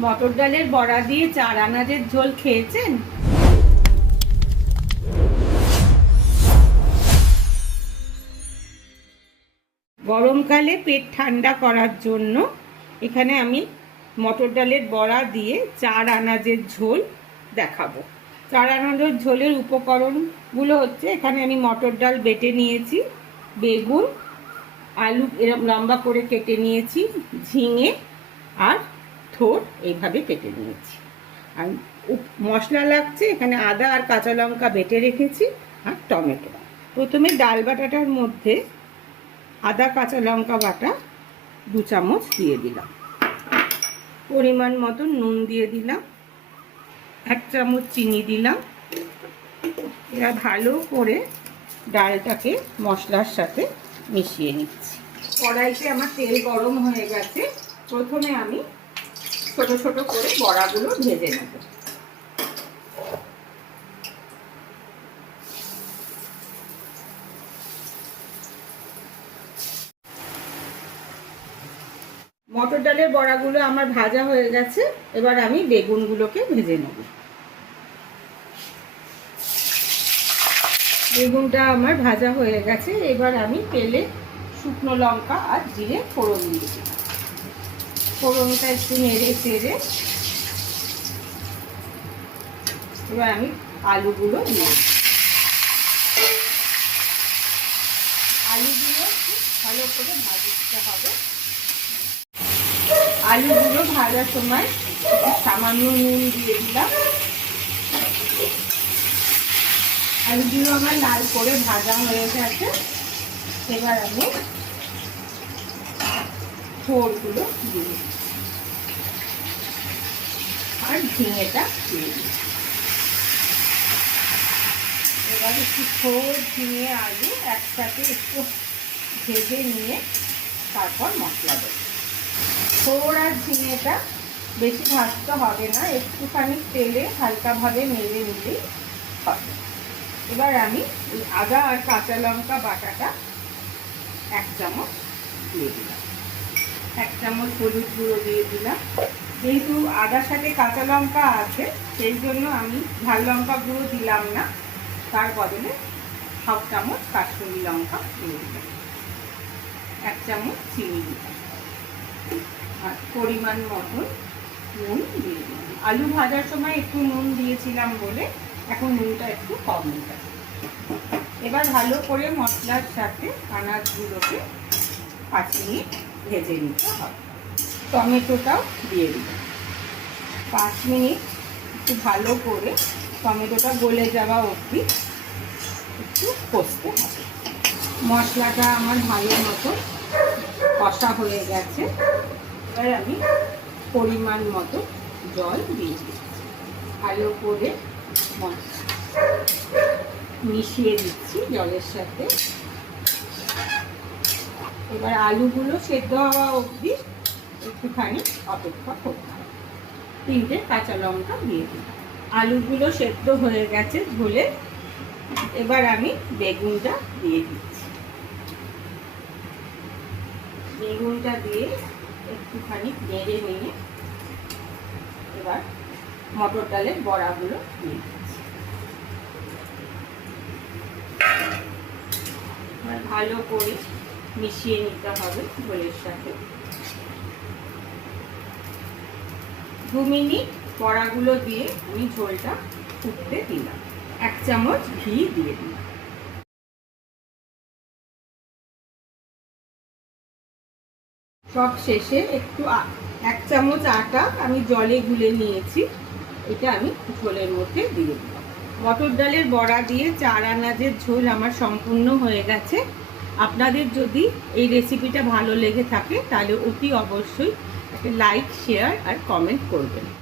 মটর ডালের বড়া দিয়ে 4 আনাজের ঝোল খেয়েছেন? গরমকালে পেট ঠান্ডা করার জন্য এখানে আমি মটর ডালের বড়া দিয়ে 4 আনাজের ঝোল দেখাবো। 4 আনাজের ঝোলের উপকরণগুলো হচ্ছে, এখানে আমি মটর ডাল বেটে নিয়েছি, বেগুন, আলু এরকম লম্বা করে কেটে নিয়েছি, ঝিঙে আর থোড় এইভাবে কেটে নিয়েছি। আর মশলা লাগছে এখানে আদা আর কাঁচা লঙ্কা বেটে রেখেছি আর টমেটো। প্রথমে ডাল বাটাটার মধ্যে আদা কাঁচা লঙ্কা বাটা 2 চামচ দিয়ে দিলাম, পরিমাণ মতো নুন দিয়ে দিলাম, 1 চামচ চিনি দিলাম। এরা ভালো করে ডালটাকে মশলার সাথে মিশিয়ে নিচ্ছি। কড়াইতে আমার তেল গরম হয়ে গেছে। প্রথমে আমি ছোট ছোট করে বড়াগুলো ভেজে নেব। মটর ডালের বড়াগুলো আমার ভাজা হয়ে গেছে। এবার আমি বেগুনগুলোকে ভেজে নেব। বেগুনটা আমার ভাজা হয়ে গেছে। এবার আমি তেলে শুকনো লঙ্কা আর জিরে ফোড়ন দিয়ে দিই। ফোড়নটা একটু নেড়ে চেড়ে এবার আমি আলুগুলো দিই। আলুগুলো খুব ভালো করে ভাজতে হবে। আলুগুলো ভাজার সময় সামান্য নুন দিয়ে দিলাম। আলুগুলো আমার লাল করে ভাজা হয়ে গেছে। এবার আমি থোড়গুলো দিই আর ঝিঙেটা দিয়ে দিই। এবার একটু থোড়, ঝিঙে, আলু একসাথে একটু ভেজে নিয়ে তারপর মশলা দেব। থোড় আর ঝিঙেটা বেশি ভাজতে হবে না, একটুখানি তেলে হালকাভাবে নেড়ে নিলেই হবে। এবার আমি আদা আর কাঁচা লঙ্কা বাটাটা 1 চামচ দিয়ে দিলাম। 1 চামচ হলুদ গুঁড়ো দিয়ে দিলাম। যেহেতু আদার সাথে কাঁচা লঙ্কা আছে সেই জন্য আমি ঝাল লঙ্কা গুঁড়ো দিলাম না, তার বদলে 1/2 চামচ কাশ্মীরি লঙ্কা দিয়ে দিলাম। 1 চামচ চিনি দিলাম আর পরিমাণ মতন নুন দিয়ে দিলাম। আলু ভাজার সময় একটু নুন দিয়েছিলাম বলে এখন নুনটা একটু কম দিলাম। এবার ভালো করে মশলার সাথে আনাজগুলোকে 5 মিনিট ভেজে নিতে হবে। টমেটোটাও দিয়ে দিলাম। 5 মিনিট একটু ভালো করে টমেটোটা গলে যাওয়া অবধি একটু কষতে হবে। মশলাটা আমার ভালো মতো কষা হয়ে গেছে। এবার আমি পরিমাণ মতো জল দিয়ে দিচ্ছি। ভালো করে মিশিয়ে দিচ্ছি জলের সাথে। এবার আলুগুলো সেদ্ধ হওয়া অবধি একটুখানি অপেক্ষা করতে হবে। 3টে কাঁচা লঙ্কা দিয়ে দিই। আলুগুলো সেদ্ধ হয়ে গেছে ঝোলে। এবার আমি বেগুনটা দিয়ে দিচ্ছি। বেগুনটা দিয়ে একটুখানি নেড়ে নিয়ে এবার মটর ডালের বড়াগুলো দিয়ে দিচ্ছি। এবার ভালো করে মিশিয়ে নিতে হবে ঝোলের সাথে। 2 মিনিট বড়াগুলো দিয়ে আমি ঝোলটা ফুটতে দিলাম। 1 চামচ ঘি দিয়ে দিলাম। সব শেষে একটু 1 চামচ আটা আমি জলে গুলে নিয়েছি, এটা আমি ঝোলের মধ্যে দিয়ে দিলাম। মটর ডালের বড়া দিয়ে 4 আনাজের ঝোল আমার সম্পূর্ণ হয়ে গেছে। আপনাদের যদি এই রেসিপিটা ভালো লেগে থাকে তাহলে অতি অবশ্যই একটা লাইক, শেয়ার আর কমেন্ট করবেন।